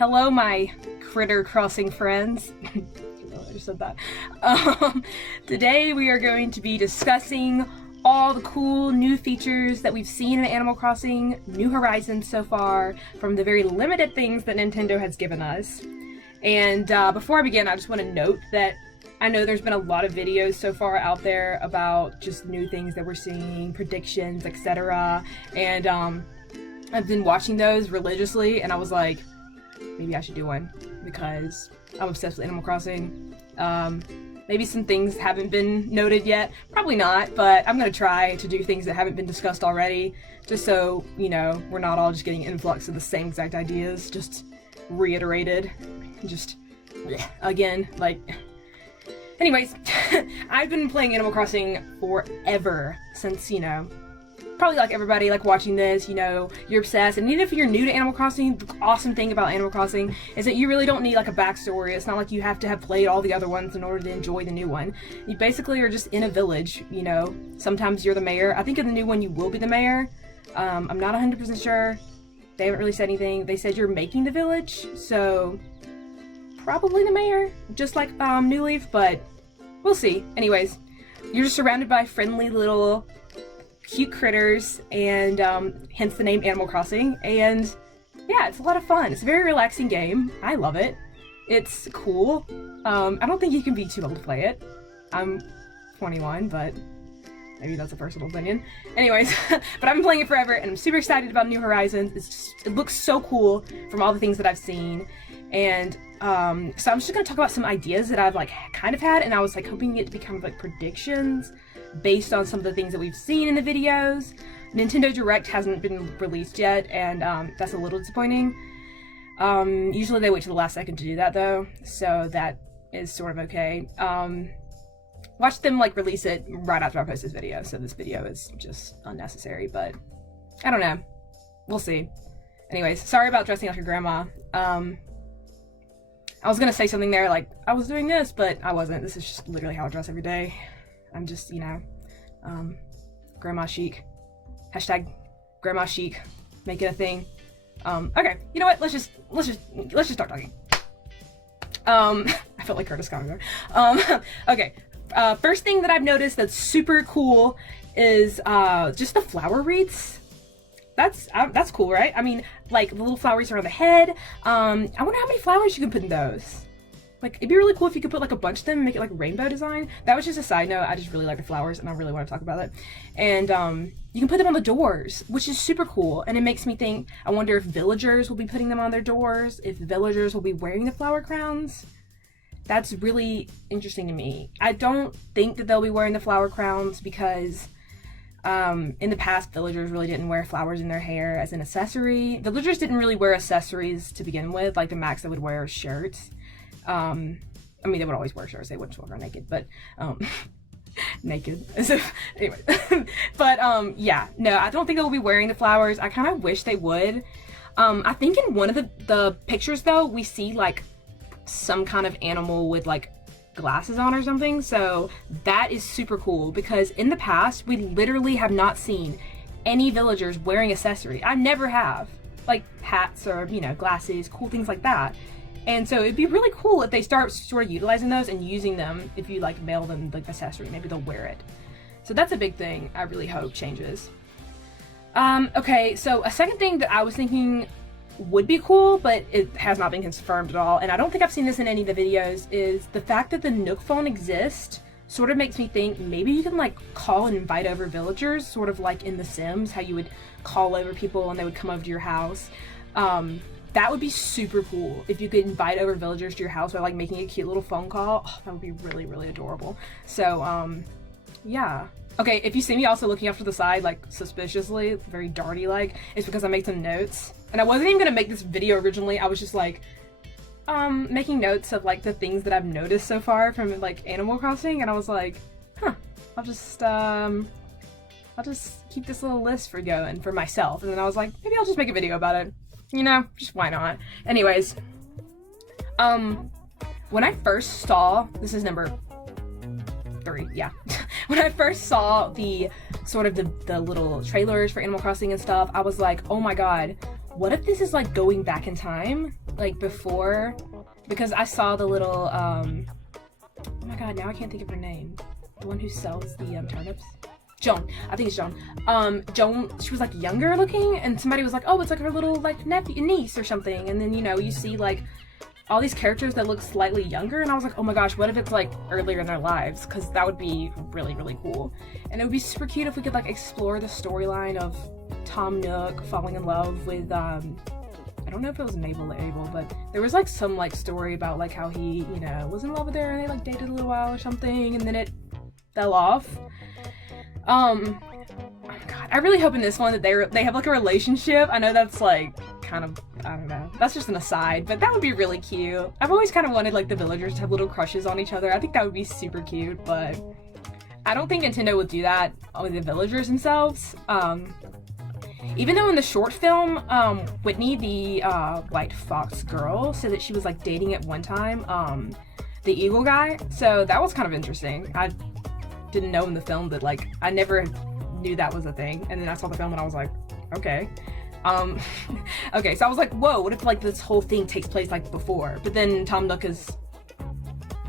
Hello, my Critter Crossing friends. I just said that. Today we are going to be discussing all the cool new features that we've seen in Animal Crossing New Horizons so far from the very limited things that Nintendo has given us. And before I begin, I just want to note that I know there's been a lot of videos so far out there about just new things that we're seeing, predictions, etc. And I've been watching those religiously, and I was like, maybe I should do one because I'm obsessed with Animal Crossing. Maybe some things haven't been noted yet. Probably not, but I'm gonna try to do things that haven't been discussed already, just so, you know, we're not all just getting an influx of the same exact ideas, just reiterated, just again, like... Anyways, I've been playing Animal Crossing forever, since, you know, probably like everybody, like watching this, you know, you're obsessed, and even if you're new to Animal Crossing, the awesome thing about Animal Crossing is that you really don't need like a backstory. It's not like you have to have played all the other ones in order to enjoy the new one. You basically are just in a village, you know, sometimes you're the mayor. I think in the new one you will be the mayor. I'm not 100% sure. They haven't really said anything. They said you're making the village, so probably the mayor, just like New Leaf, but we'll see. Anyways, you're just surrounded by friendly little cute critters, and hence the name Animal Crossing, and yeah, it's a lot of fun. It's a very relaxing game. I love it. It's cool. I don't think you can be too old to play it. I'm 21, but maybe that's a personal opinion. Anyways, but I've been playing it forever, and I'm super excited about New Horizons. It looks so cool from all the things that I've seen, and so I'm just gonna talk about some ideas that I've like kind of had, and I was like hoping it to be kind of like predictions based on some of the things that we've seen in the videos. Nintendo Direct hasn't been released yet, and that's a little disappointing. Usually they wait till the last second to do that though, so that is sort of okay. Watch them like release it right after I post this video, so this video is just unnecessary, but I don't know. We'll see. Anyways, sorry about dressing like your grandma. I was gonna say something there like, I was doing this, but I wasn't. This is just literally how I dress every day. I'm just, you know, grandma chic. Hashtag grandma chic. Make it a thing. Okay, you know what? Let's just start talking. I felt like Curtis Congo. Okay. First thing that I've noticed that's super cool is just the flower wreaths. That's cool, right? I mean, like the little flowers around the head. I wonder how many flowers you can put in those. Like, it'd be really cool if you could put like a bunch of them and make it like rainbow design. That was just a side note. I just really like the flowers and I really want to talk about it. And you can put them on the doors, which is super cool. And it makes me think, I wonder if villagers will be putting them on their doors, if villagers will be wearing the flower crowns. That's really interesting to me. I don't think that they'll be wearing the flower crowns because in the past, villagers really didn't wear flowers in their hair as an accessory. Villagers didn't really wear accessories to begin with. Like the max they would wear shirts. I mean, they would always wear shirts. They wouldn't walk around naked, but naked. So, anyway, but yeah, no, I don't think they'll be wearing the flowers. I kind of wish they would. I think in one of the pictures though, we see like some kind of animal with like glasses on or something, so that is super cool because in the past we literally have not seen any villagers wearing accessory. I never have, like hats or, you know, glasses, cool things like that. And so it'd be really cool if they start sort of utilizing those and using them. If you like mail them the accessory, maybe they'll wear it. So that's a big thing I really hope changes. Okay, so a second thing that I was thinking would be cool, but it has not been confirmed at all, and I don't think I've seen this in any of the videos, is the fact that the Nook phone exists sort of makes me think maybe you can like call and invite over villagers, sort of like in The Sims, how you would call over people and they would come over to your house. That would be super cool if you could invite over villagers to your house by like making a cute little phone call. Oh, that would be really, really adorable. So, yeah. Okay, if you see me also looking off to the side, like suspiciously, very darty like, it's because I made some notes. And I wasn't even gonna make this video originally. I was just like, making notes of like the things that I've noticed so far from like Animal Crossing, and I was like, huh, I'll just keep this little list for going for myself. And then I was like, maybe I'll just make a video about it. You know, just why not? Anyways, when I first saw, this is number 3, yeah. When I first saw the sort of the little trailers for Animal Crossing and stuff, I was like, oh my god, what if this is like going back in time, like before, because I saw the little, oh my god, now I can't think of her name. The one who sells the turnips. Joan, I think it's Joan. Joan, she was like younger looking, and somebody was like, oh, it's like her little like niece or something. And then, you know, you see like all these characters that look slightly younger, and I was like, oh my gosh, what if it's like earlier in their lives? Because that would be really, really cool. And it would be super cute if we could like explore the storyline of Tom Nook falling in love with, I don't know if it was Mabel or Abel, but there was like some like story about like how he, you know, was in love with her and they like dated a little while or something, and then it fell off. Oh my god, I really hope in this one that they have like a relationship. I know that's like kind of, I don't know, that's just an aside, but that would be really cute. I've always kind of wanted like the villagers to have little crushes on each other. I think that would be super cute, but I don't think Nintendo would do that with the villagers themselves. Even though in the short film, Whitney, the white fox girl, said that she was like dating at one time the eagle guy, so that was kind of interesting. I didn't know in the film that, like, I never knew that was a thing, and then I saw the film and I was like, okay. Okay, so I was like, whoa, what if like this whole thing takes place like before? But then Tom Nook is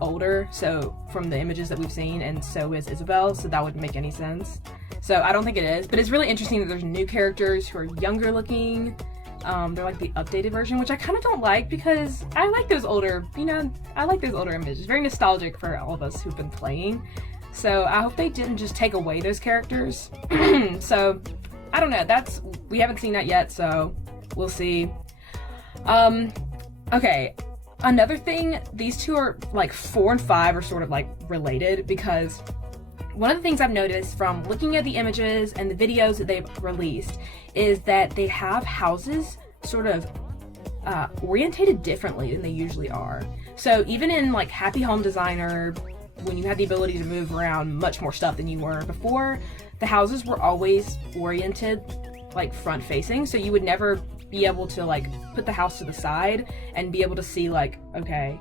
older, so from the images that we've seen, and so is Isabelle, so that wouldn't make any sense. So I don't think it is, but it's really interesting that there's new characters who are younger looking. They're like the updated version, which I kind of don't like because I like those older, you know, I like those older images. Very nostalgic for all of us who've been playing. So I hope they didn't just take away those characters. So I don't know, we haven't seen that yet, so we'll see. Okay, another thing, these two are like 4 and 5 are sort of like related, because one of the things I've noticed from looking at the images and the videos that they've released is that they have houses sort of orientated differently than they usually are. So even in like Happy Home Designer, when you had the ability to move around much more stuff than you were before, the houses were always oriented like front facing, so you would never be able to like put the house to the side and be able to see like, okay,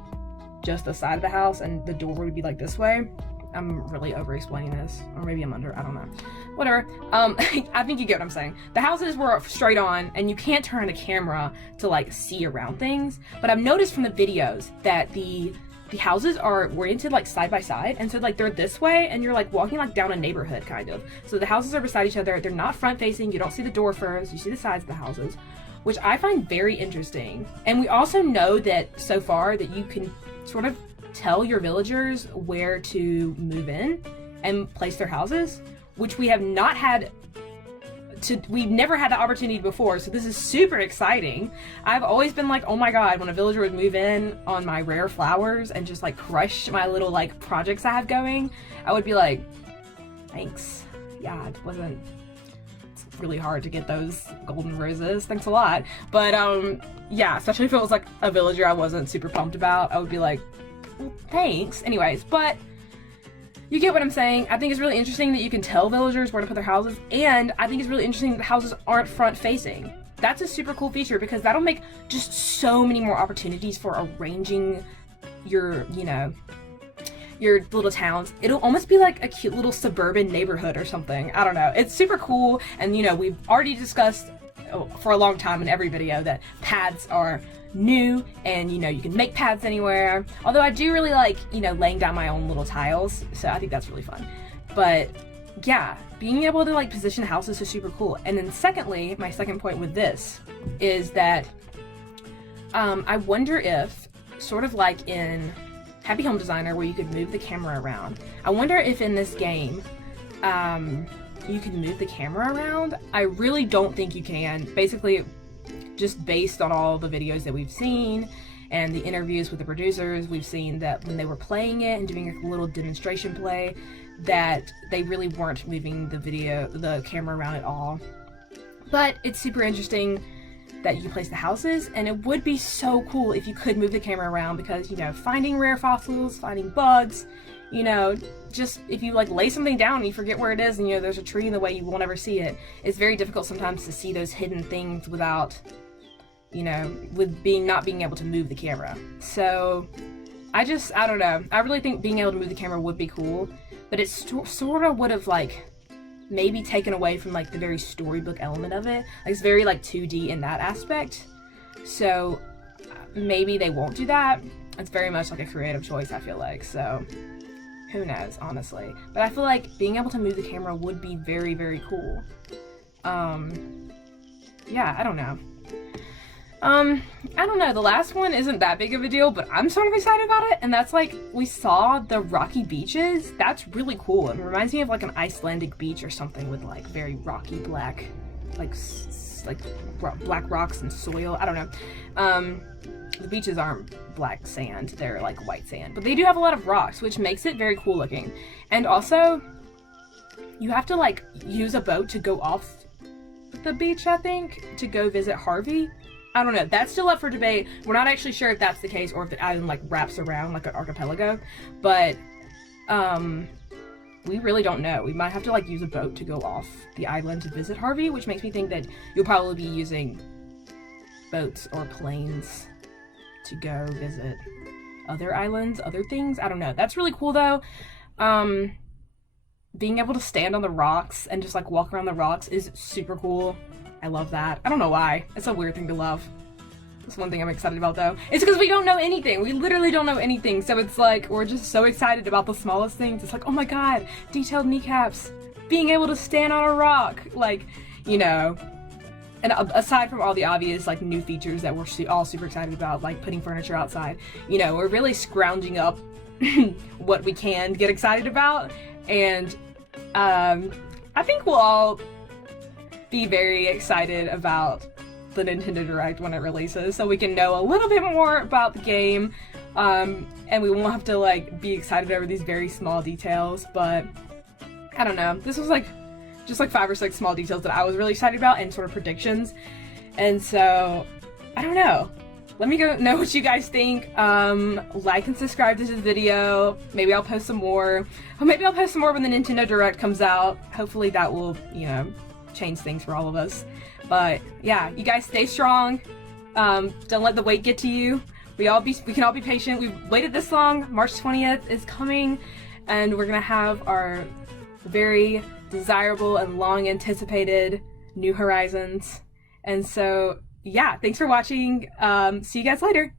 just the side of the house and the door would be like this way. I'm really over explaining this, or maybe I'm under, I don't know, whatever. I think you get what I'm saying. The houses were straight on and you can't turn the camera to like see around things, but I've noticed from the videos that the houses are oriented like side by side, and so like they're this way and you're like walking like down a neighborhood kind of. So the houses are beside each other, they're not front facing, you don't see the door first, you see the sides of the houses, which I find very interesting. And we also know that so far that you can sort of tell your villagers where to move in and place their houses, which we have not had we've never had the opportunity before, so this is super exciting. I've always been like, oh my god, when a villager would move in on my rare flowers and just like crush my little like projects I have going, I would be like, thanks. Yeah, it's really hard to get those golden roses, thanks a lot. But yeah, especially if it was like a villager I wasn't super pumped about, I would be like, well, thanks. Anyways, but you get what I'm saying. I think it's really interesting that you can tell villagers where to put their houses, and I think it's really interesting that the houses aren't front facing. That's a super cool feature because that'll make just so many more opportunities for arranging your, you know, your little towns. It'll almost be like a cute little suburban neighborhood or something. I don't know. It's super cool, and you know, we've already discussed for a long time in every video that paths are new, and you know, you can make paths anywhere. Although I do really like, you know, laying down my own little tiles, so I think that's really fun. But yeah, being able to like position houses is super cool. And then secondly, my second point with this is that I wonder if, sort of like in Happy Home Designer where you could move the camera around, I wonder if in this game you can move the camera around. I really don't think you can. Basically, just based on all the videos that we've seen and the interviews with the producers, we've seen that when they were playing it and doing a little demonstration play, that they really weren't moving the camera around at all. But it's super interesting that you can place the houses, and it would be so cool if you could move the camera around, because, you know, finding rare fossils, finding bugs, you know, just if you like lay something down and you forget where it is and, you know, there's a tree in the way, you won't ever see it. It's very difficult sometimes to see those hidden things without, you know, with not being able to move the camera. So I don't know. I really think being able to move the camera would be cool, but it sort of would have like maybe taken away from like the very storybook element of it. Like it's very like 2D in that aspect. So maybe they won't do that. It's very much like a creative choice, I feel like. So who knows, honestly. But I feel like being able to move the camera would be very, very cool. Yeah, I don't know. I don't know, the last one isn't that big of a deal, but I'm sort of excited about it, and that's like, we saw the rocky beaches. That's really cool. It reminds me of like an Icelandic beach or something with like very rocky black, like black rocks and soil. I don't know. The beaches aren't black sand, they're like white sand, but they do have a lot of rocks, which makes it very cool looking. And also, you have to like use a boat to go off the beach, I think, to go visit Harvey. I don't know, that's still up for debate. We're not actually sure if that's the case or if the island like wraps around like an archipelago, but we really don't know. We might have to like use a boat to go off the island to visit Harvey, which makes me think that you'll probably be using boats or planes to go visit other islands, other things. I don't know. That's really cool though. Being able to stand on the rocks and just like walk around the rocks is super cool. I love that. I don't know why. It's a weird thing to love. That's one thing I'm excited about though. It's because we don't know anything. We literally don't know anything. So it's like, we're just so excited about the smallest things. It's like, oh my god, detailed kneecaps. Being able to stand on a rock. Like, you know. And aside from all the obvious like new features that we're all super excited about, like putting furniture outside, you know, we're really scrounging up what we can get excited about. And I think we'll all be very excited about the Nintendo Direct when it releases, so we can know a little bit more about the game, and we won't have to like be excited over these very small details. But I don't know, this was like just like 5 or 6 small details that I was really excited about and sort of predictions, and so I don't know. Let me know what you guys think. Like and subscribe to this video. Maybe I'll post some more. Or maybe I'll post some more when the Nintendo Direct comes out. Hopefully that will, you know, change things for all of us. But yeah, you guys stay strong. Don't let the wait get to you. We can all be patient. We've waited this long. March 20th is coming, and we're gonna have our very desirable and long anticipated New Horizons. And so yeah, thanks for watching. See you guys later.